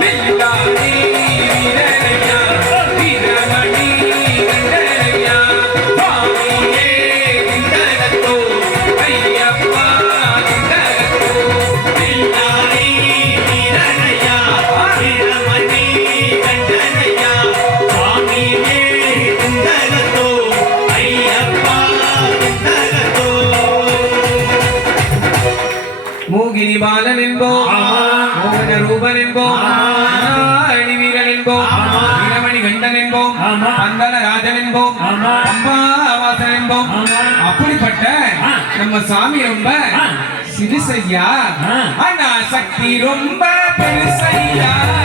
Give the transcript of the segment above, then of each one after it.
வில்லாளி மூகினி பாலன் என்போம். மோகன ரூபன் என்போம் வீரன். வீரமணி கண்டன் என்போம். பந்தல ராஜன் என்போம். அம்பாவாசன் என்போம். அப்படிப்பட்ட. நம்ம சாமி ரொம்ப. சிறுசையா. ஆனா சக்தி ரொம்ப பெருசையா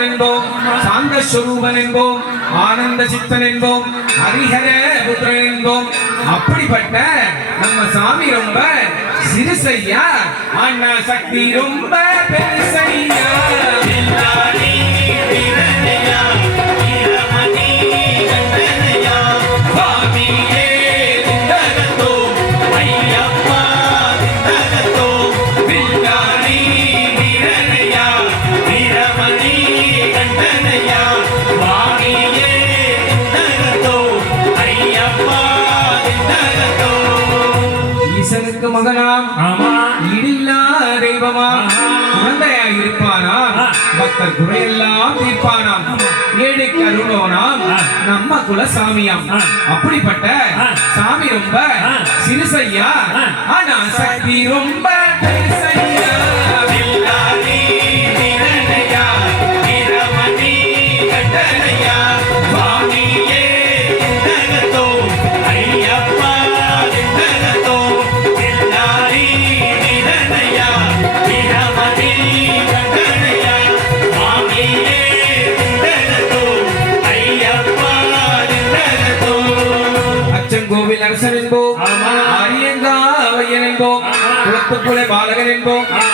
சகுருநாதன் என்போம் சாந்த ஸ்வரூபன் என்போம் ஆனந்த சித்தன் என்போம் ஹரிஹர புத்திரன் என்போம் அப்படிப்பட்ட நம்ம சாமி ரொம்ப சிறுசையா அண்ணா சக்தி ரொம்ப பெருசையா. ஈசனுக்கு மகனாம் ஆமா ஈடில்லா தெய்வமாம் இருப்பானாம் ஆ. பக்தர் குறையெல்லாம் தீர்ப்பானாம் ஏழை கருணோனாம் ஆ. நம்ம குலசாமியாம் ஆ. அப்படிப்பட்ட. சாமி ரொம்ப. சிறுசையா. ஆனா சக்தி ரொம்ப குளத்துக்குளை பாலகன் என்போம் ஆமா.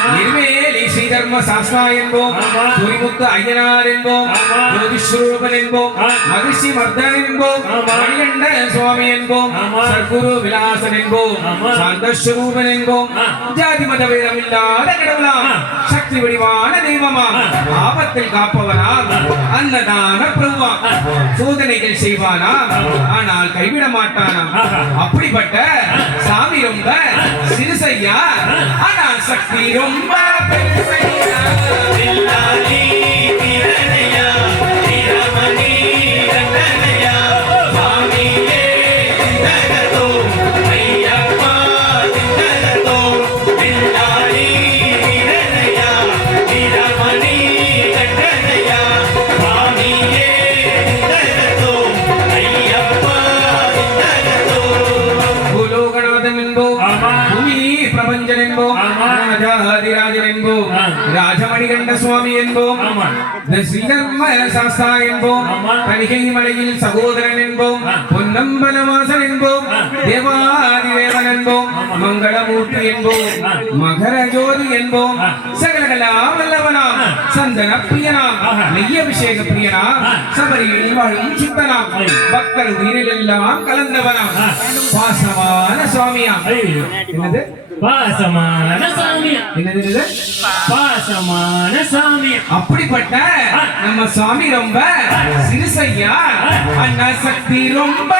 ஸ்ரீதர்ம சாஸ்தா என்போம். துரிமுத்து ஐயனார் என்போம். ஜோதிஸ்வரூபன் என்போம். மகிழ்ச்சி மர்தன் என்போம். மணிகண்ட சுவாமி என்போம். சர்க்குரு விலாசன் என்போம். சாந்தஸ்வரூபன் என்போம். ஜாதி மத வேதம் இல்லாத கடவுளாம். சக்தி வடிவான தெய்வமாம். ஆபத்தில் காப்பவனாம் அன்னதான பிரபுவாம் சோதனைகள் செய்வானாம் ஆனால் கைவிட மாட்டானாம். அப்படிப்பட்ட சாமி ரொம்ப சிறுசையா ஆனா சக்தி ரொம்ப பெருசையா வில்லாளி ராஜமணிகண்ட சுவாமி என்போம் ஸ்ரீதர்ம சாஸ்தா என்போம். கணிகை மலையில் சகோதரன் என்போம். பொன்னம்பலவாசன் என்போம். தேவாதிதேவன் என்போம். மங்களமூர்த்தி என்போம். மகர ஜோதி என்போம். சகலகலா வல்லவனாம். சந்தன பிரியனாம் ஆஹா. நெய்யபிஷேக பிரியனாம். சபரியில் வாழும் சித்தனாம். பக்தர் உயிரிலெல்லாம் கலந்தவனாம் ஆ. பாசமான சுவாமியாம் என்னது பாசமான சாமி. என்னது? பாசமான சாமி. அப்படிப்பட்ட நம்ம சுவாமி ரொம்ப சிறுசையா அண்ணா சக்தி ரொம்ப